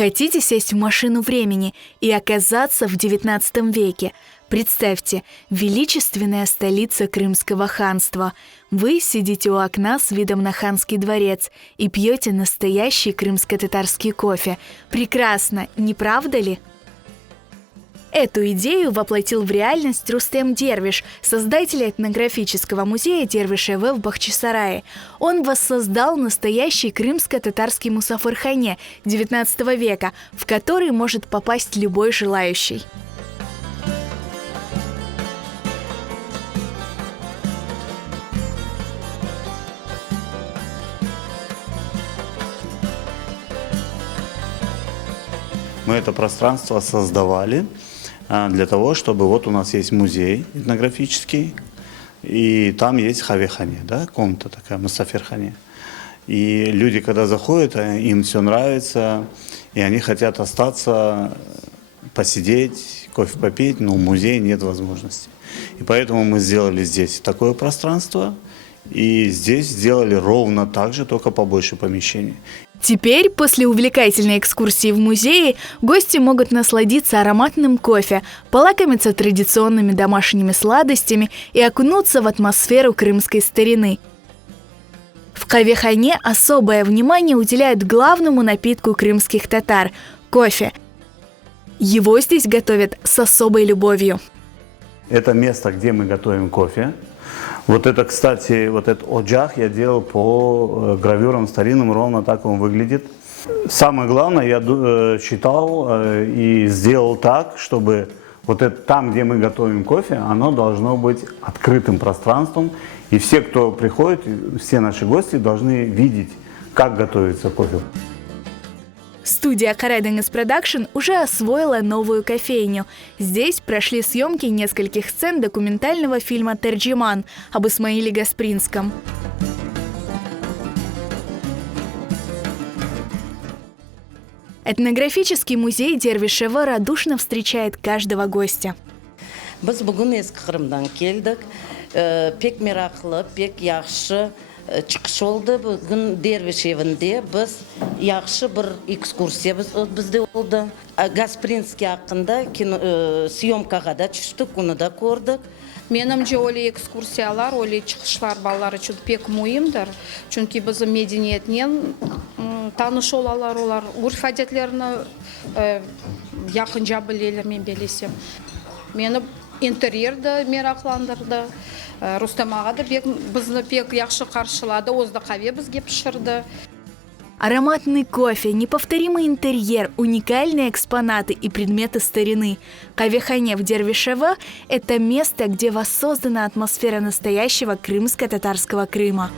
Хотите сесть в машину времени и оказаться в XIX веке? Представьте, величественная столица Крымского ханства. Вы сидите у окна с видом на ханский дворец и пьете настоящий крымско-татарский кофе. Прекрасно, не правда ли? Эту идею воплотил в реальность Рустем Дервиш, создатель этнографического музея Дервиш-Эве в Бахчисарае. Он воссоздал настоящий крымско-татарский мусафирхане XIX века, в который может попасть любой желающий. Мы это пространство создавали для того, чтобы вот у нас есть музей этнографический, и там есть хавехане, да, комната такая, мусафирхане. И люди, когда заходят, им все нравится, и они хотят остаться, посидеть, кофе попить, но в музее нет возможности. И поэтому мы сделали здесь такое пространство, и здесь сделали ровно так же, только побольше помещений. Теперь, после увлекательной экскурсии в музее, гости могут насладиться ароматным кофе, полакомиться традиционными домашними сладостями и окунуться в атмосферу крымской старины. В хавехане особое внимание уделяют главному напитку крымских татар – кофе. Его здесь готовят с особой любовью. Это место, где мы готовим кофе. Вот это, кстати, вот этот оджах я делал по гравюрам старинным, ровно так он выглядит. Самое главное, я считал и сделал так, чтобы вот это там, где мы готовим кофе, оно должно быть открытым пространством. И все, кто приходит, все наши гости должны видеть, как готовится кофе. Студия Карайденгес Продакшн уже освоила новую кофейню. Здесь прошли съемки нескольких сцен документального фильма «Терджиман» об Исмаиле Гаспринском. Этнографический музей Дервиш-Эве радушно встречает каждого гостя. Biz bugün eski Kırım'dan geldik. Pek meraklı, pek yaxşı çıkış oldu. Bugün Derviş-Eve'nde biz yaxşı bir ekskursiya bizde oldu. Gasprinskiy hakkında syomkaga da düştük, onu da gördük. Менімше оле экскурсиялар, оле чықышлар балалар үшін пек мұйымдар. Чүнки біздің медениетінен таныш олалар, олар урф әдетлеріні яқынжа білелер мен белесем. Мені интерьерді мерақландырды. Рустам аға да бізді пек яқшы қаршылады, озды қаве бізге пішірді. Ароматный кофе, неповторимый интерьер, уникальные экспонаты и предметы старины. Хавехане в Дервиш-Эве – это место, где воссоздана атмосфера настоящего крымско-татарского Крыма.